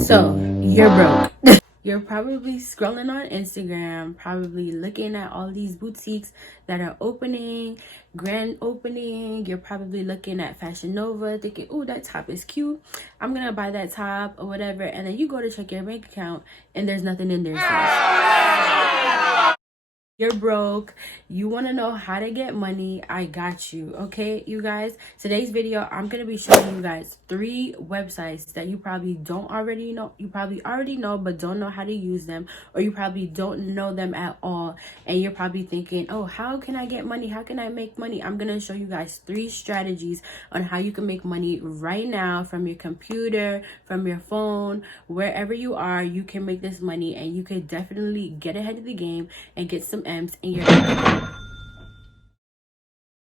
So you're broke. You're probably scrolling on Instagram, probably looking at all these boutiques that are opening, grand opening. You're probably looking at Fashion Nova thinking, oh, that top is cute, I'm gonna buy that top or whatever. And then you go to check your bank account and there's nothing in there. You're broke, you want to know how to get money, I got you. Okay, you guys, today's video I'm going to be showing you guys 3 websites that you probably don't already know. You probably already know but don't know how to use them, or you probably don't know them at all, and you're probably thinking, oh, how can I get money, how can I make money? I'm going to show you guys 3 strategies on how you can make money right now from your computer, from your phone, wherever you are. You can make this money and you can definitely get ahead of the game and get some M's in your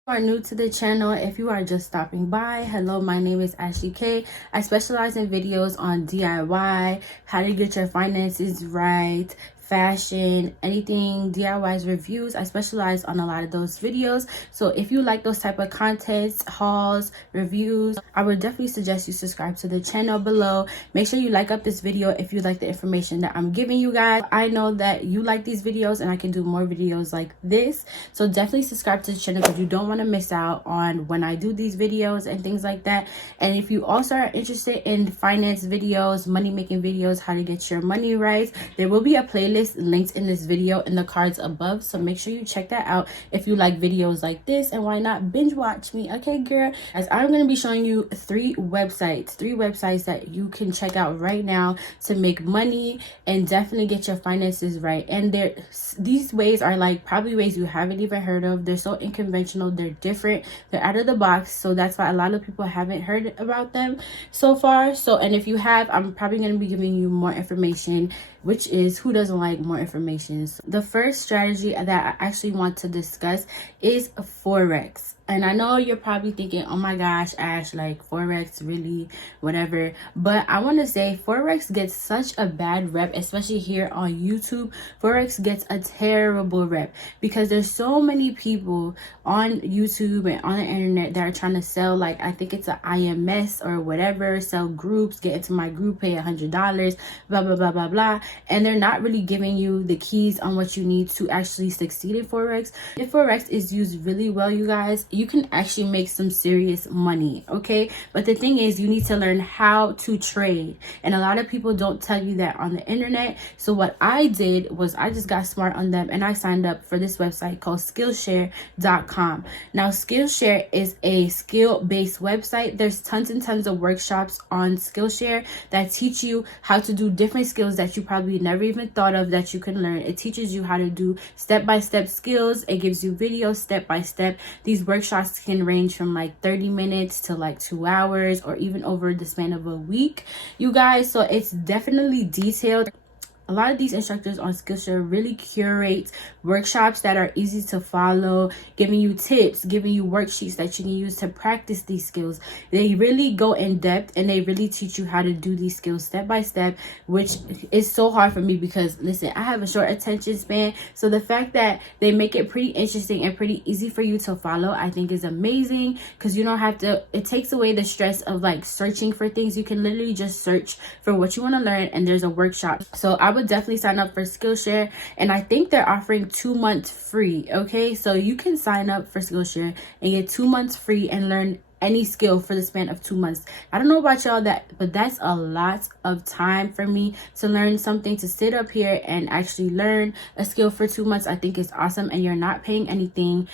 are new to the channel. If you are just stopping by, hello, my name is Ashley K. I specialize in videos on DIY, how to get your finances right, fashion, anything DIYs, reviews. I specialize on a lot of those videos. So if you like those type of contents, hauls, reviews, I would definitely suggest you subscribe to the channel below. Make sure you like up this video if you like the information that I'm giving you guys. I know that you like these videos and I can do more videos like this, so definitely subscribe to the channel because you don't want to miss out on when I do these videos and things like that. And if you also are interested in finance videos, money making videos, how to get your money right, there will be a playlist linked in this video in the cards above, so make sure you check that out if you like videos like this. And why not binge watch me? Okay, girl, as I'm going to be showing you 3 websites that you can check out right now to make money and definitely get your finances right. And these ways are like probably ways you haven't even heard of. They're so unconventional, they're different, they're out of the box, so that's why a lot of people haven't heard about them so far. So, and if you have, I'm probably going to be giving you more information, which is, who doesn't like more information? So the first strategy that I actually want to discuss is Forex. And I know you're probably thinking, oh my gosh, Ash, like Forex, really, whatever. But I want to say Forex gets such a bad rep, especially here on YouTube. Forex gets a terrible rep because there's so many people on YouTube and on the internet that are trying to sell, like, I think it's an IMS or whatever, sell groups, get into my group, pay $100, blah, blah, blah, blah, blah. And they're not really giving you the keys on what you need to actually succeed in Forex. If Forex is used really well, you guys, you can actually make some serious money, okay? But the thing is, you need to learn how to trade, and a lot of people don't tell you that on the internet. So what I did was I just got smart on them and I signed up for this website called Skillshare.com. Now, Skillshare is a skill-based website. There's tons and tons of workshops on Skillshare that teach you how to do different skills that you probably never even thought of that you can learn. It teaches you how to do step-by-step skills. It gives you videos step-by-step. These workshops can range from like 30 minutes to like 2 hours, or even over the span of a week, you guys. So it's definitely detailed. A lot of these instructors on Skillshare really curate workshops that are easy to follow, giving you tips, giving you worksheets that you can use to practice these skills. They really go in depth and they really teach you how to do these skills step by step, which is so hard for me because, listen, I have a short attention span. So the fact that they make it pretty interesting and pretty easy for you to follow, I think is amazing, because you don't have to, it takes away the stress of like searching for things. You can literally just search for what you want to learn and there's a workshop. So I would definitely sign up for Skillshare, and I think they're offering 2 months free. Okay, so you can sign up for Skillshare and get 2 months free and learn any skill for the span of 2 months. I don't know about y'all, but that's a lot of time for me to learn something, to sit up here and actually learn a skill for 2 months. I think it's awesome, and you're not paying anything.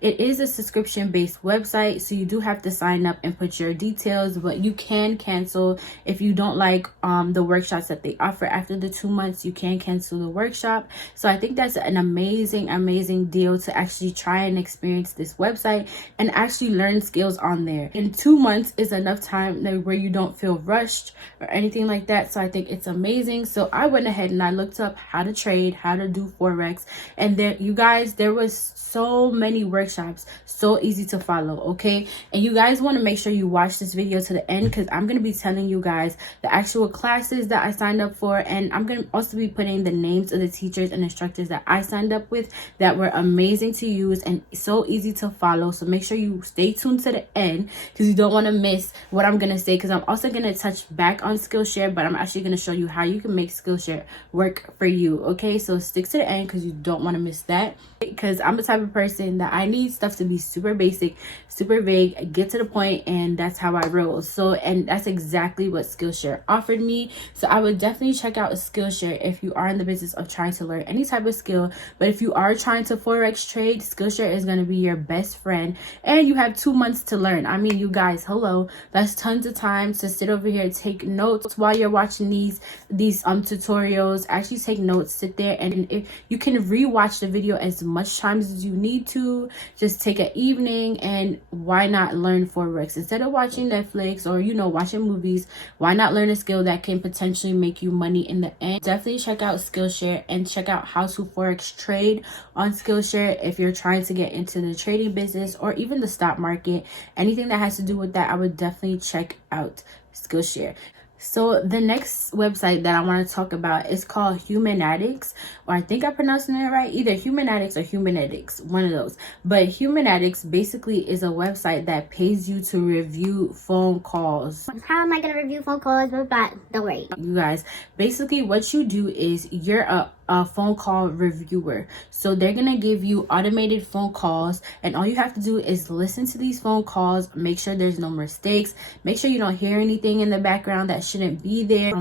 It is a subscription based website, so you do have to sign up and put your details, but you can cancel if you don't like the workshops that they offer. After the 2 months, you can cancel the workshop. So I think that's an amazing deal to actually try and experience this website and actually learn skills on there. And 2 months is enough time where you don't feel rushed or anything like that. So I think it's amazing. So I went ahead and I looked up how to trade, how to do Forex, and there, you guys, there was so many workshops, so easy to follow. Okay, and you guys want to make sure you watch this video to the end, because I'm going to be telling you guys the actual classes that I signed up for, and I'm going to also be putting the names of the teachers and instructors that I signed up with that were amazing to use and so easy to follow. So make sure you stay tuned to the end end because you don't want to miss what I'm going to say, because I'm also going to touch back on Skillshare, but I'm actually going to show you how you can make Skillshare work for you. Okay, so stick to the end because you don't want to miss that, because I'm the type of person that I need stuff to be super basic, super vague, get to the point, and that's how I roll. So, and that's exactly what Skillshare offered me. So I would definitely check out Skillshare if you are in the business of trying to learn any type of skill. But if you are trying to Forex trade, Skillshare is going to be your best friend, and you have 2 months to learn. I mean, you guys, hello, that's tons of time to sit over here, take notes while you're watching these tutorials. Actually take notes, sit there, and if you can rewatch the video as much times as you need to, just take an evening, and why not learn Forex instead of watching Netflix or watching movies? Why not learn a skill that can potentially make you money in the end? Definitely check out Skillshare and check out how to Forex trade on Skillshare if you're trying to get into the trading business or even the stock market. Anything that has to do with that, I would definitely check out Skillshare. So the next website that I want to talk about is called Humanatic, or I think I'm pronouncing it right, either Humanatic or Humanetics, one of those. But Humanatic basically is a website that pays you to review phone calls. How am I going to review phone calls? But don't worry. You guys, basically what you do is you're a phone call reviewer. So they're gonna give you automated phone calls, and all you have to do is listen to these phone calls, make sure there's no mistakes, make sure you don't hear anything in the background that shouldn't be there.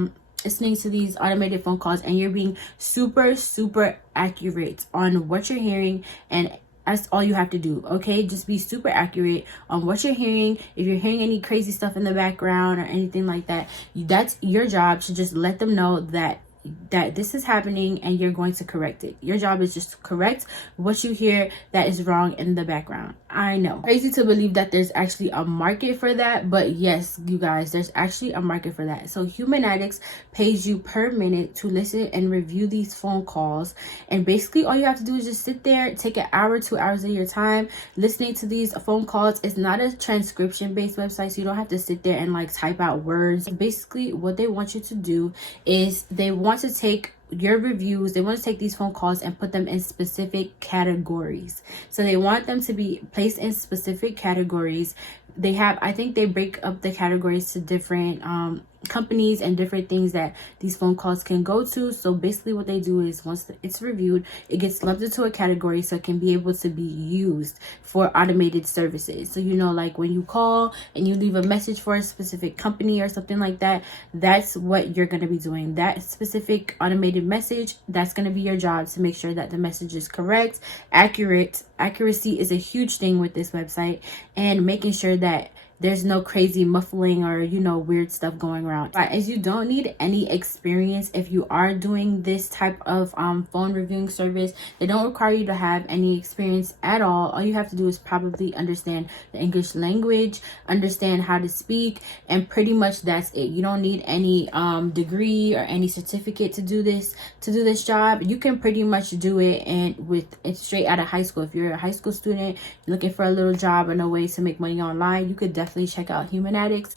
Listening to these automated phone calls, and you're being super accurate on what you're hearing, and that's all you have to do. Okay, just be super accurate on what you're hearing. If you're hearing any crazy stuff in the background or anything like that, that's your job to just let them know that this is happening and you're going to correct it. Your job is just to correct what you hear that is wrong in the background. I know, crazy to believe that there's actually a market for that, but yes, you guys, there's actually a market for that. So Humanatic pays you per minute to listen and review these phone calls, and basically all you have to do is just sit there, take an hour, 2 hours of your time listening to these phone calls. It's not a transcription based website, so you don't have to sit there and like type out words. Basically what they want you to do is they want to take your reviews, they want to take these phone calls and put them in specific categories. So they want them to be placed in specific categories. They have, I think they break up the categories to different companies and different things that these phone calls can go to. So basically what they do is once it's reviewed, it gets lumped into a category so it can be able to be used for automated services. So like when you call and you leave a message for a specific company or something like that, that's what you're going to be doing. That specific automated message, that's going to be your job, to make sure that the message is correct, accurate. Accuracy is a huge thing with this website, and making sure that there's no crazy muffling or weird stuff going around. But as you don't need any experience if you are doing this type of phone reviewing service, they don't require you to have any experience at all you have to do is probably understand the English language, understand how to speak, and pretty much that's it. You don't need any degree or any certificate to do this job. You can pretty much do it it's straight out of high school. If you're a high school student looking for a little job or no way to make money online, you could definitely check out Humanatic.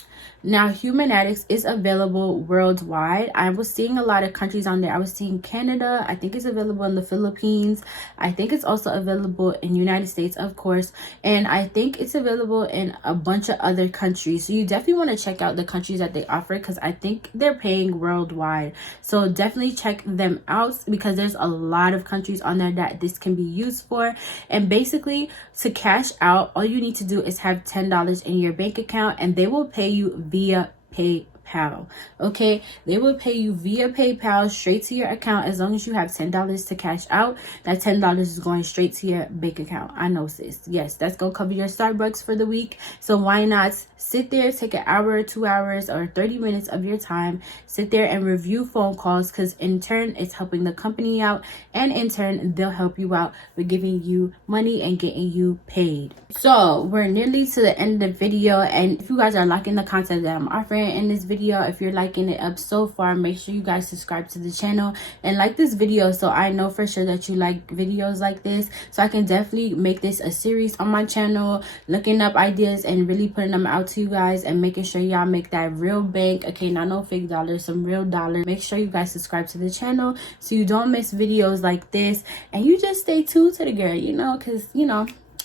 Now Humanatic is available worldwide. I was seeing a lot of countries on there. I was seeing Canada, I think it's available in the Philippines, I think it's also available in United States, of course, and I think it's available in a bunch of other countries. So you definitely want to check out the countries that they offer, because I think they're paying worldwide. So definitely check them out, because there's a lot of countries on there that this can be used for. And basically to cash out, all you need to do is have $10 in your bank account, and they will pay you via PayPal. Okay, they will pay you via PayPal straight to your account. As long as you have $10 to cash out, that $10 is going straight to your bank account. I know, sis. Yes, that's gonna cover your Starbucks for the week. So why not sit there, take an hour, 2 hours, or 30 minutes of your time, sit there and review phone calls, because in turn it's helping the company out, and in turn they'll help you out with giving you money and getting you paid. So we're nearly to the end of the video, and if you guys are liking the content that I'm offering in this video, if you're liking it up so far, make sure you guys subscribe to the channel and like this video, so I know for sure that you like videos like this, so I can definitely make this a series on my channel, looking up ideas and really putting them out to you guys, and making sure y'all make that real bank. Okay, not no fake dollars, some real dollars. Make sure you guys subscribe to the channel so you don't miss videos like this, and you just stay tuned to the girl, because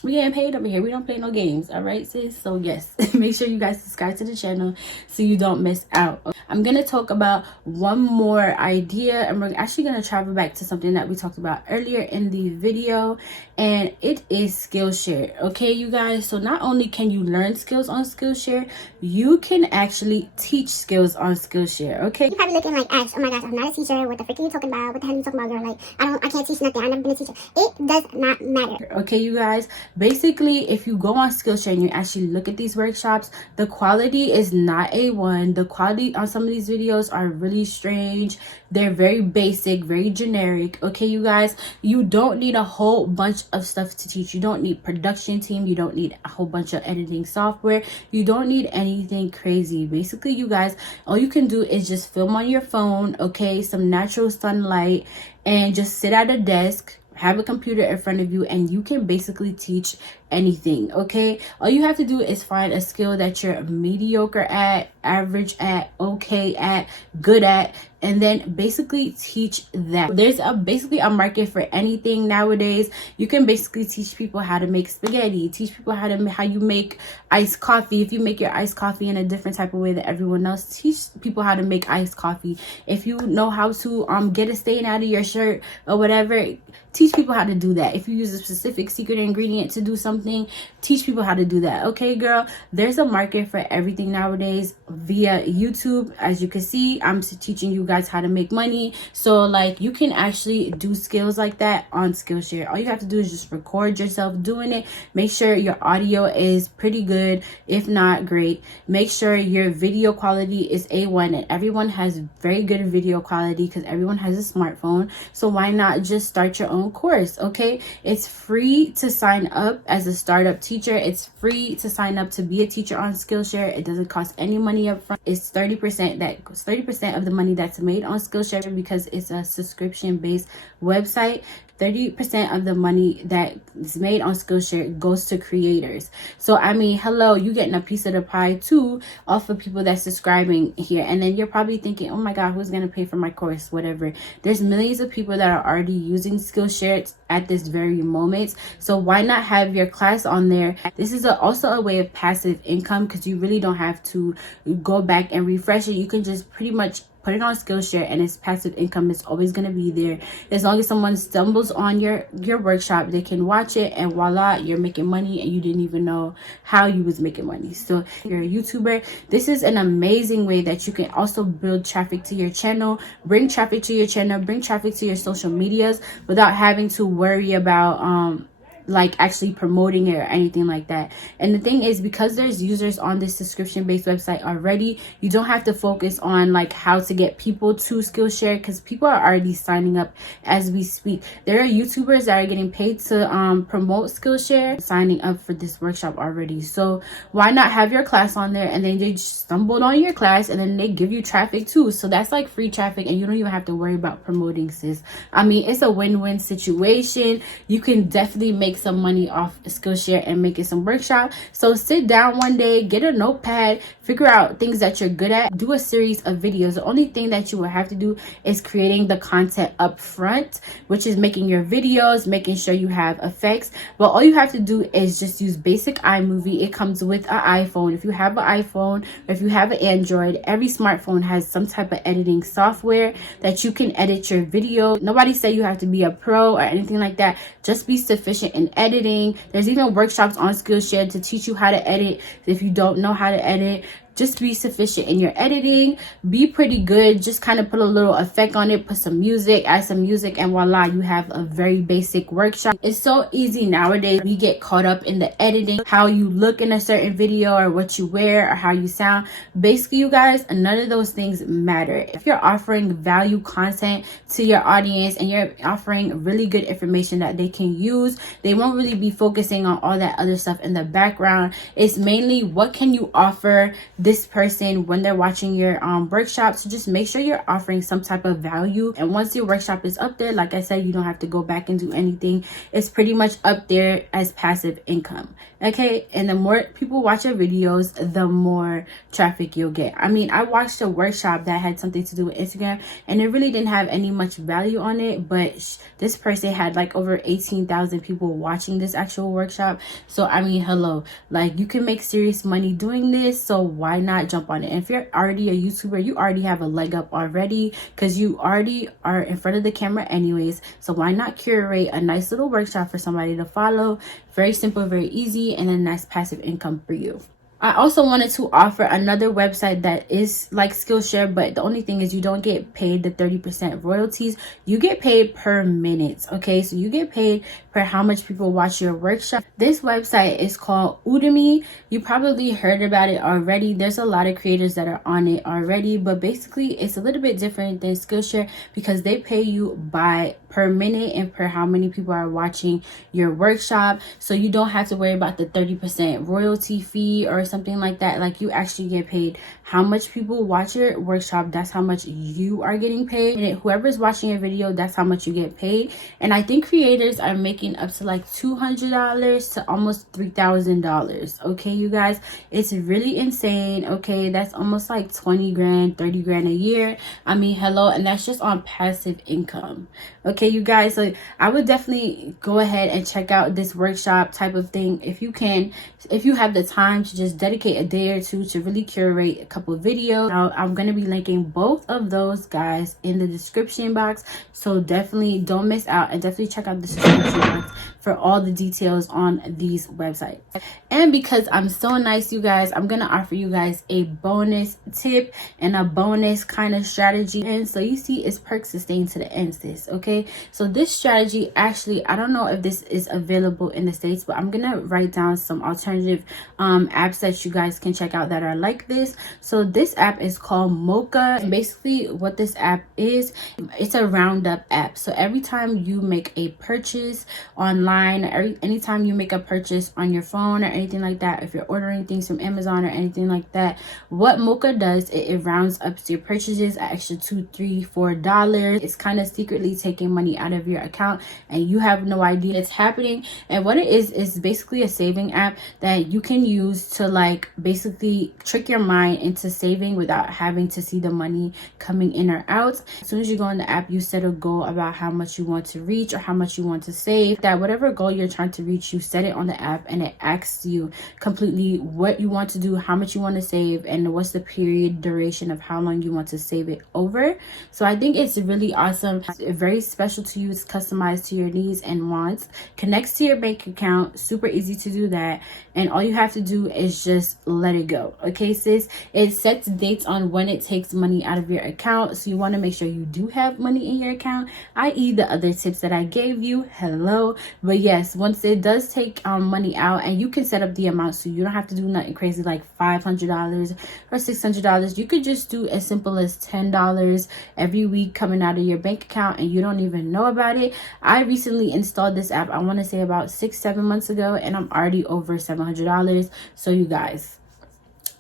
we getting paid over here. We don't play no games. All right, sis? So yes, make sure you guys subscribe to the channel so you don't miss out. I'm going to talk about one more idea, and we're actually going to travel back to something that we talked about earlier in the video, and it is Skillshare. Okay, you guys? So not only can you learn skills on Skillshare, you can actually teach skills on Skillshare. Okay? You probably looking like, Ash, oh my gosh, I'm not a teacher. What the frick are you talking about? What the hell are you talking about, girl? Like, I can't teach nothing. I've never been a teacher. It does not matter. Okay, you guys? Basically, if you go on Skillshare and you actually look at these workshops, the quality is not A1. The quality on some of these videos are really strange. They're very basic, very generic. Okay, you guys? You don't need a whole bunch of stuff to teach. You don't need production team. You don't need a whole bunch of editing software. You don't need anything crazy. Basically, you guys, all you can do is just film on your phone, okay, some natural sunlight, and just sit at a desk, have a computer in front of you, and you can basically teach anything. Okay, all you have to do is find a skill that you're mediocre at, average at, okay at, good at, and then basically teach that. There's basically a market for anything nowadays. You can basically teach people how to make spaghetti, teach people how you make iced coffee. If you make your iced coffee in a different type of way than everyone else, teach people how to make iced coffee. If you know how to get a stain out of your shirt or whatever, teach people how to do that. If you use a specific secret ingredient to do something, teach people how to do that. Okay, girl? There's a market for everything nowadays via YouTube. As you can see, I'm teaching you guys how to make money. So like, you can actually do skills like that on Skillshare. All you have to do is just record yourself doing it. Make sure your audio is pretty good, if not great. Make sure your video quality is A1, and everyone has very good video quality because everyone has a smartphone. So why not just start your own course? Okay, it's free to sign up as a startup teacher. It's free to sign up to be a teacher on Skillshare. It doesn't cost any money up front. It's 30% of the money that's made on Skillshare, because it's a subscription based website. 30% of the money that is made on Skillshare goes to creators. So I mean, hello, you getting a piece of the pie too off of people that's subscribing here. And then you're probably thinking, oh my god, who's gonna pay for my course? Whatever. There's millions of people that are already using Skillshare at this very moment. So why not have your class on there? This is also a way of passive income, because you really don't have to go back and refresh it. You can just pretty much put it on Skillshare, and it's passive income. It's always going to be there. As long as someone stumbles on your workshop, they can watch it, and voila, you're making money, and you didn't even know how you was making money. So if you're a YouTuber, this is an amazing way that you can also build traffic to your channel, bring traffic to your channel, bring traffic to your social medias without having to worry about like actually promoting it or anything like that. And the thing is, because there's users on this subscription based website already, you don't have to focus on like how to get people to Skillshare, because people are already signing up as we speak. There are YouTubers that are getting paid to promote Skillshare, signing up for this workshop already. So why not have your class on there, and then they just stumbled on your class, and then they give you traffic too. So that's like free traffic, and you don't even have to worry about promoting, sis. I mean, it's a win-win situation. You can definitely make some money off Skillshare and making some workshop. So sit down one day, get a notepad, figure out things that you're good at, do a series of videos. The only thing that you will have to do is creating the content up front, which is making your videos, making sure you have effects. But all you have to do is just use basic iMovie. It comes with an iPhone. If you have an iPhone, or if you have an Android, every smartphone has some type of editing software that you can edit your video. Nobody said you have to be a pro or anything like that. Just be sufficient in editing. There's even workshops on Skillshare to teach you how to edit. If you don't know how to edit, just be sufficient in your editing. Be pretty good. Just kind of put a little effect on it, put some music, add some music, and voila, you have a very basic workshop. It's so easy nowadays. We get caught up in the editing, how you look in a certain video, or what you wear, or how you sound. Basically, you guys, none of those things matter. If you're offering value content to your audience, and you're offering really good information that they can use, they won't really be focusing on all that other stuff in the background. It's mainly what can you offer this person when they're watching your workshop. So just make sure you're offering some type of value, and once your workshop is up there, like I said, you don't have to go back and do anything. It's pretty much up there as passive income. Okay, and the more people watch your videos, the more traffic you'll get. I mean, I watched a workshop that had something to do with Instagram, and it really didn't have any much value on it, but this person had like over 18,000 people watching this actual workshop. So I mean, hello, like you can make serious money doing this, so why not jump on it? And if you're already a YouTuber, you already have a leg up already because you already are in front of the camera anyways. So why not curate a nice little workshop for somebody to follow? Very simple, very easy, and a nice passive income for you. I also wanted to offer another website that is like Skillshare, but the only thing is you don't get paid the 30% royalties. You get paid per minute, okay? So you get paid per how much people watch your workshop. This website is called Udemy. You probably heard about it already. There's a lot of creators that are on it already, but basically it's a little bit different than Skillshare because they pay you by per minute and per how many people are watching your workshop. So you don't have to worry about the 30% royalty fee or something like that. Like you actually get paid how much people watch your workshop. That's how much you are getting paid. And whoever's watching your video, that's how much you get paid. And I think creators are making up to like $200 to almost $3,000. Okay, you guys, it's really insane. Okay, that's almost like 20 grand, 30 grand a year. I mean, hello, and that's just on passive income. Okay, you guys, so I would definitely go ahead and check out this workshop type of thing if you can, if you have the time to just dedicate a day or two to really curate a couple of videos. Now, I'm going to be linking both of those guys in the description box, so definitely don't miss out and definitely check out the description box for all the details on these websites. And because I'm so nice, you guys, I'm going to offer you guys a bonus tip and a bonus kind of strategy. And so you see, it's perks sustained to the end, sis. Okay, so this strategy, actually, I don't know if this is available in the States, but I'm going to write down some alternative apps that you guys can check out that are like this. So this app is called Mocha. And basically what this app is, it's a roundup app. So every time you make a purchase online, anytime you make a purchase on your phone or anything like that, if you're ordering things from Amazon or anything like that, what Mocha does, it rounds up to your purchases an extra $2, $3, $4. It's kind of secretly taking money out of your account and you have no idea it's happening. And what it is basically a saving app that you can use to like basically trick your mind into saving without having to see the money coming in or out. As soon as you go in the app, you set a goal about how much you want to reach or how much you want to save. That whatever goal you're trying to reach, you set it on the app and it asks you completely what you want to do, how much you want to save, and what's the period duration of how long you want to save it over. So I think it's really awesome. It's very special to you. It's customized to your needs and wants. Connects to your bank account. Super easy to do that. And all you have to do is just let it go. Okay, sis? It sets dates on when it takes money out of your account. So you want to make sure you do have money in your account, i.e. the other tips that I gave you. Hello. But yes, once it does take money out, and you can set up the amount so you don't have to do nothing crazy like $500 or $600. You could just do as simple as $10 every week coming out of your bank account and you don't even know about it. I recently installed this app, I want to say about 6-7 months ago, and I'm already over $700. So you guys,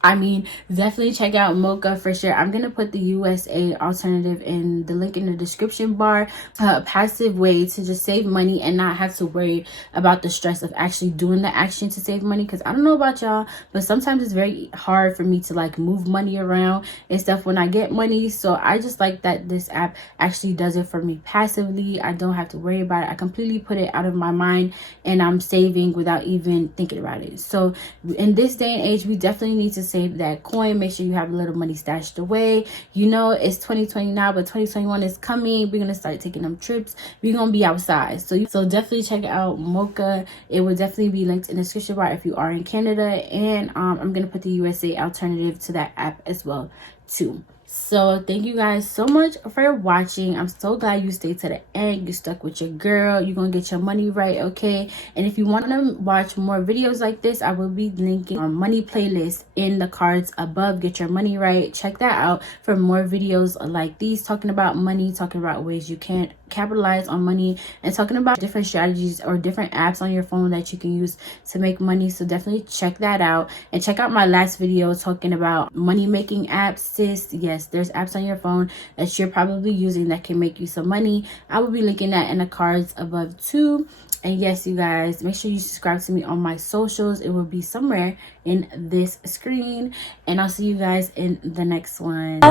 I mean, definitely check out Mocha for sure. I'm going to put the USA alternative in the link in the description bar. A passive way to just save money and not have to worry about the stress of actually doing the action to save money. Because I don't know about y'all, but sometimes it's very hard for me to like move money around and stuff when I get money. So I just like that this app actually does it for me passively. I don't have to worry about it. I completely put it out of my mind and I'm saving without even thinking about it. So in this day and age, we definitely need to save that coin. Make sure you have a little money stashed away. You know, it's 2020 now, but 2021 is coming. We're gonna start taking them trips. We're gonna be outside. So definitely check out Mocha. It will definitely be linked in the description bar if you are in Canada, and I'm gonna put the USA alternative to that app as well too. So thank you guys so much for watching. I'm so glad you stayed to the end. You stuck with your girl. You're gonna get your money right, okay? And if you want to watch more videos like this, I will be linking our money playlist in the cards above. Get your money right. Check that out for more videos like these, talking about money, talking about ways you can capitalize on money, and talking about different strategies or different apps on your phone that you can use to make money. So definitely check that out, and check out my last video talking about money making apps, sis. Yes, yes, there's apps on your phone that you're probably using that can make you some money. I will be linking that in the cards above too. And yes, you guys, make sure you subscribe to me on my socials. It will be somewhere in this screen. And I'll see you guys in the next one. Be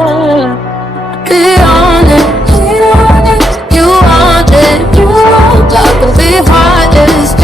honest, you want it, you want it, be honest,